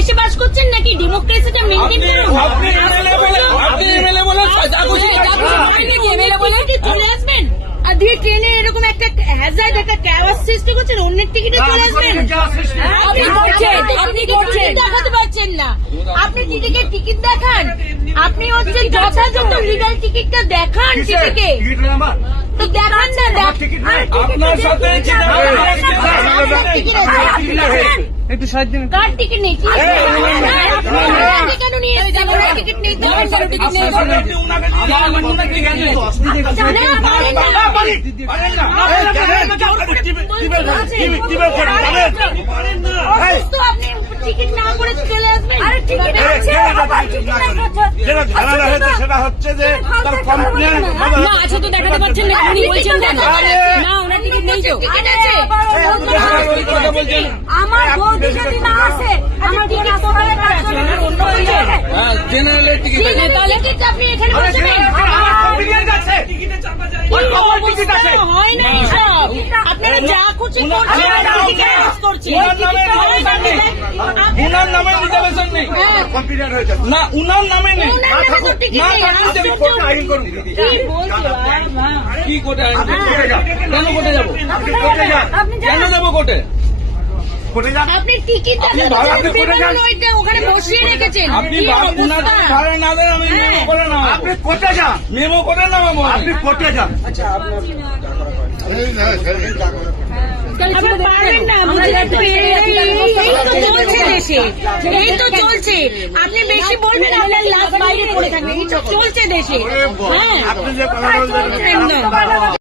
দেশে বাস করছেন নাকি ডেমোক্রেসিটা মেনটেন করুন? আপনি এমএলএ বলে আপনি এমএলএ বলে যা খুশি এমএলএ বলে কি চলে আসবেন। আর দিয়ে ট্রেনে এরকম একটা হ্যাজার্ড একটা ক্যাওয়াস সৃষ্টি করছেন অন্যের টিকিটে চলে আসবেন। আপনি করছেন। আপনি করছেন দেখাতে পারছেন না। আপনি টিটিকে টিকিট দেখান। আপনি হচ্ছে যথাযথ লিগাল টিকিটটা দেখান টিটিকে তো দেখান না আপনার সাথে একটু সাহায্য কার টিকিট নেই কি কেন নিয়ে টিকিট নেই টিকিট মনে না করে চলে আসবেন আরে টিকিট আছে যেটা ধারণা হয়েছে সেটা হচ্ছে যে তার কমপ্লেন না আছে তো দেখাতে পাচ্ছেন না উনি বলছেন না ওনার টিকিট নেই তো আমার যদি না আসে আমার জেনারেলের টিকিট তাহলে আপনি এখানে বসবেন আপনারা যা উনার নামে রিজার্ভেশন নেই না উনার নামে নেই কি? কোর্টে যান কেন কোর্টে যাব আপনি কোর্টে যান। আপনি কেন যাব কোর্টে? কোর্টে আপনি টিকিট আপনি ভাড়া আপনি কোর্টে যান। ওইটা ওখানে বসিয়ে রেখেছেন। আপনি কি বা- উনার অবস্থা? ভাড়া না দেন আমি মেমো করে না আপনি কোর্টে যান। মেমো করে নামাবো আমি। আপনি কোর্টে যান। আপনি পারবেন না, বুঝে যাচ্ছে। এই- তো চলছে আপনি বেশি বলবেন আপনার লাশ বাইরে পড়ে থাকবে। এই তো চলছে দেশে। হ্যাঁ।